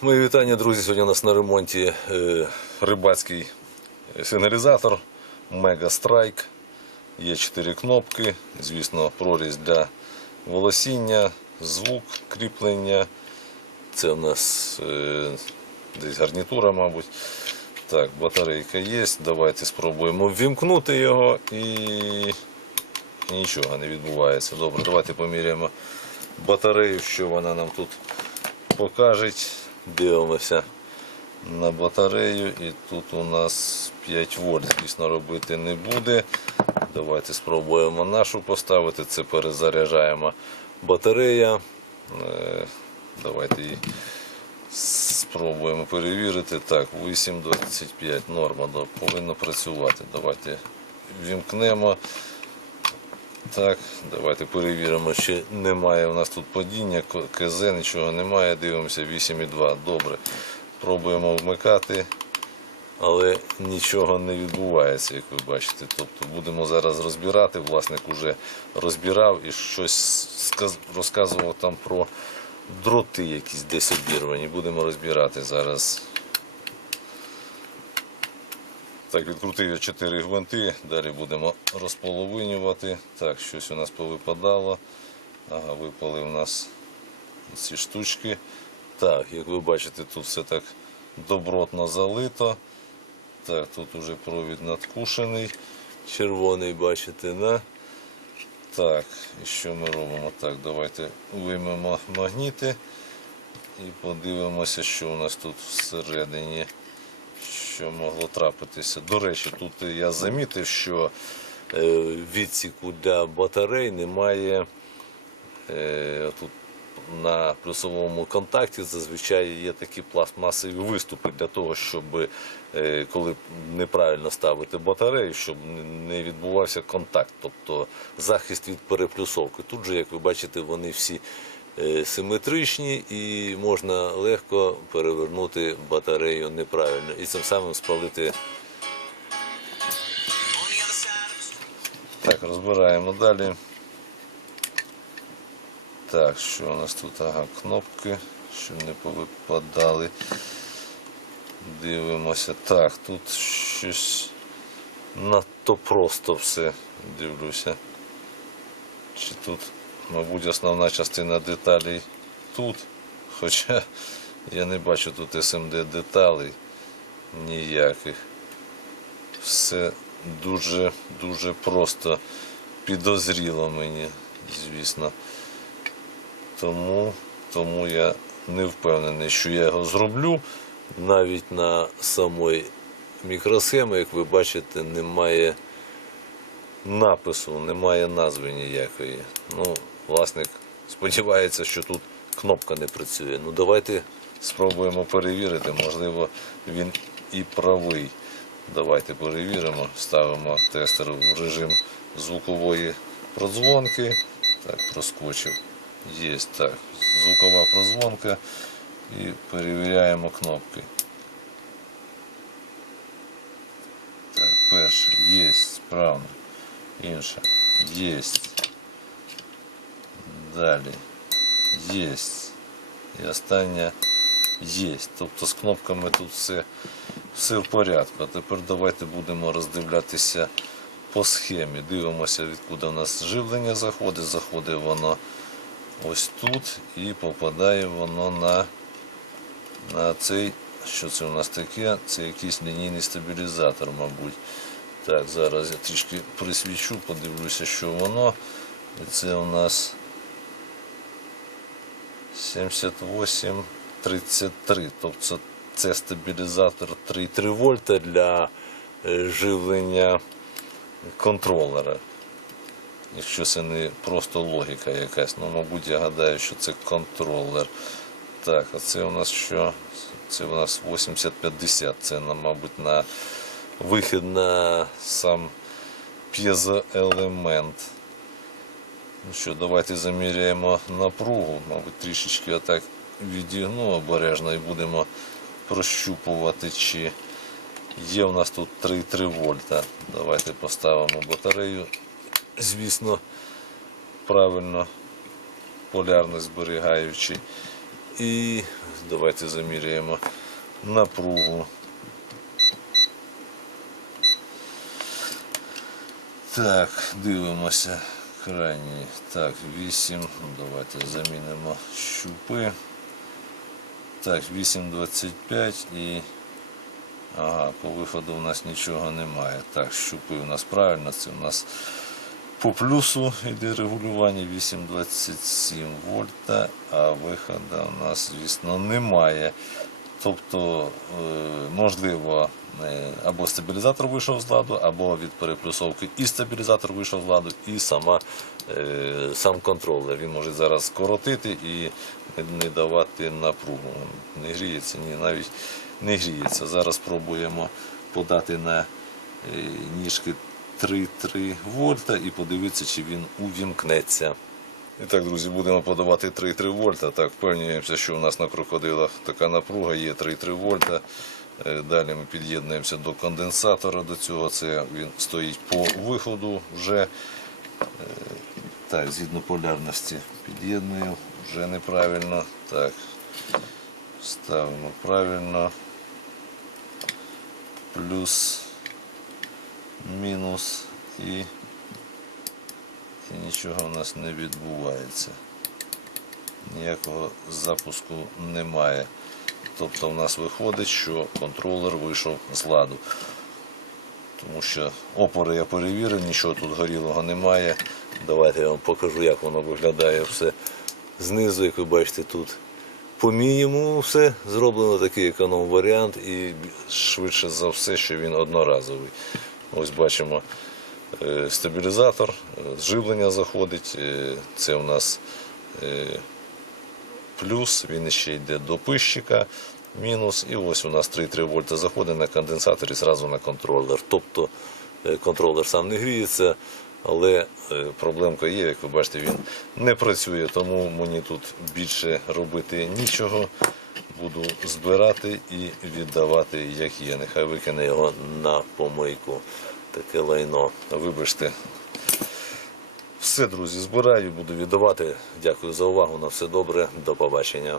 Мої вітання, друзі. Сьогодні у нас на ремонті е, рибацький сигналізатор Mega Strike. Є чотири кнопки, звісно, прорізь для волосіння, звук, кріплення. Це у нас е, десь гарнітура, мабуть. Так, батарейка є. Давайте спробуємо ввімкнути його і нічого не відбувається. Добре, давайте поміряємо батарею, що вона нам тут покаже. Дивимося на батарею. І тут у нас 5 вольт, звісно, робити не буде. Давайте спробуємо нашу поставити. Це перезаряджаємо батарея. Е, Давайте її спробуємо перевірити. Так, 8,25 норма повинна працювати. Давайте вімкнемо. Так, давайте перевіримо, чи немає у нас тут падіння, КЗ, нічого немає. Дивимося 8,2. Добре. Пробуємо вмикати, але нічого не відбувається, як ви бачите. Тобто будемо зараз розбирати. Власник вже розбирав і щось розказував там про дроти якісь десь обірвані. Будемо розбирати зараз. Так, відкрутив я 4 гвинти, далі будемо розполовинювати. Так, щось у нас повипадало. Ага, випали у нас ці штучки. Так, як ви бачите, тут все так добротно залито. Так, тут уже провід надкушений. Червоний, бачите, на. Так, і що ми робимо? Так, давайте виймемо магніти і подивимося, що у нас тут всередині що могло трапитися. До речі, тут я замітив, що е, відсіку для батарей немає. Е, тут на плюсовому контакті зазвичай є такі пластмасові виступи для того, щоб е, коли неправильно ставити батарею, щоб не відбувався контакт, тобто захист від переплюсовки. Тут же, як ви бачите, вони всі симетричні і можна легко перевернути батарею неправильно і цим самим спалити. Так, розбираємо далі. Так, що у нас тут? Ага, кнопки, щоб не повипадали. Дивимося. Так, тут щось надто просто все дивлюся. Чи тут, мабуть, основна частина деталей тут. Хоча я не бачу тут СМД деталей ніяких. Все дуже дуже просто підозріло мені, звісно. Тому, тому я не впевнений, що я його зроблю. Навіть на самої мікросхеми, як ви бачите, немає напису, немає назви ніякої. Ну, власник сподівається, що тут кнопка не працює. Ну давайте спробуємо перевірити. Можливо, він і правий. Давайте перевіримо. Ставимо тестер в режим звукової продзвонки. Так, проскочив. Є так. Звукова прозвонка. І перевіряємо кнопки. Так, перше. Є, справно. Інша. Є. Далі. Є. І остання є. Тобто з кнопками тут все, все в порядку. Тепер давайте будемо роздивлятися по схемі. Дивимося, відкуди у нас живлення заходить. Заходить воно ось тут і попадає воно на, на цей, що це у нас таке? Це якийсь лінійний стабілізатор, мабуть. Так, зараз я трішки присвічу, подивлюся, що воно. І це у нас 7833. Тобто це стабілізатор 3,3 вольта для е, живлення контролера. Якщо це не просто логіка якась, ну, мабуть, я гадаю, що це контролер. Так, а це у нас що? Це у нас 8050. Це, мабуть, на вихід на сам п'єзоелемент. Ну що, давайте заміряємо напругу. Мабуть, трішечки отак відігну обережно і будемо прощупувати, чи є у нас тут 3,3 вольта. Давайте поставимо батарею. Звісно, правильно полярно зберігаючи. І давайте заміряємо напругу. Так, дивимося. Крайній. Так, 8. Ну, давайте замінимо щупи. Так, 8,25 і. Ага, по виходу у нас нічого немає. Так, щупи у нас правильно, це у нас по плюсу йде регулювання 8,27 вольта, а виходу у нас, звісно, немає. Тобто, е, можливо, або стабілізатор вийшов з ладу, або від переплюсовки і стабілізатор вийшов з ладу, і сама, е, сам контролер. Він може зараз скоротити і не давати напругу. Не гріється, ні, навіть не гріється. Зараз спробуємо подати на е, ніжки 3,3 вольта і подивитися, чи він увімкнеться. І так, друзі, будемо подавати 3,3 вольта. Так, впевнюємося, що у нас на крокодилах така напруга є 3,3 вольта. Е, Далі ми під'єднуємося до конденсатора. До цього це він стоїть по виходу вже. Е, Так, згідно полярності під'єдную, вже неправильно. Так, ставимо правильно. Плюс, мінус і і нічого у нас не відбувається. Ніякого запуску немає. Тобто в нас виходить, що контролер вийшов з ладу. Тому що опори я перевірив, нічого тут горілого немає. Давайте я вам покажу, як воно виглядає все знизу, як ви бачите, тут по мінімуму все зроблено такий економ варіант і швидше за все, що він одноразовий. Ось бачимо е, стабілізатор, е, живлення заходить. е, Це у нас плюс, він ще йде до пищика, мінус, і ось у нас 3,3 вольта заходить на конденсатор і зразу на контролер. Тобто е, контролер сам не гріється, але е, проблемка є, як ви бачите, він не працює, тому мені тут більше робити нічого. Буду збирати і віддавати, як є. Нехай викине його на помийку. Таке лайно. Вибачте. Все, друзі, збираю, буду віддавати. Дякую за увагу. На все добре. До побачення.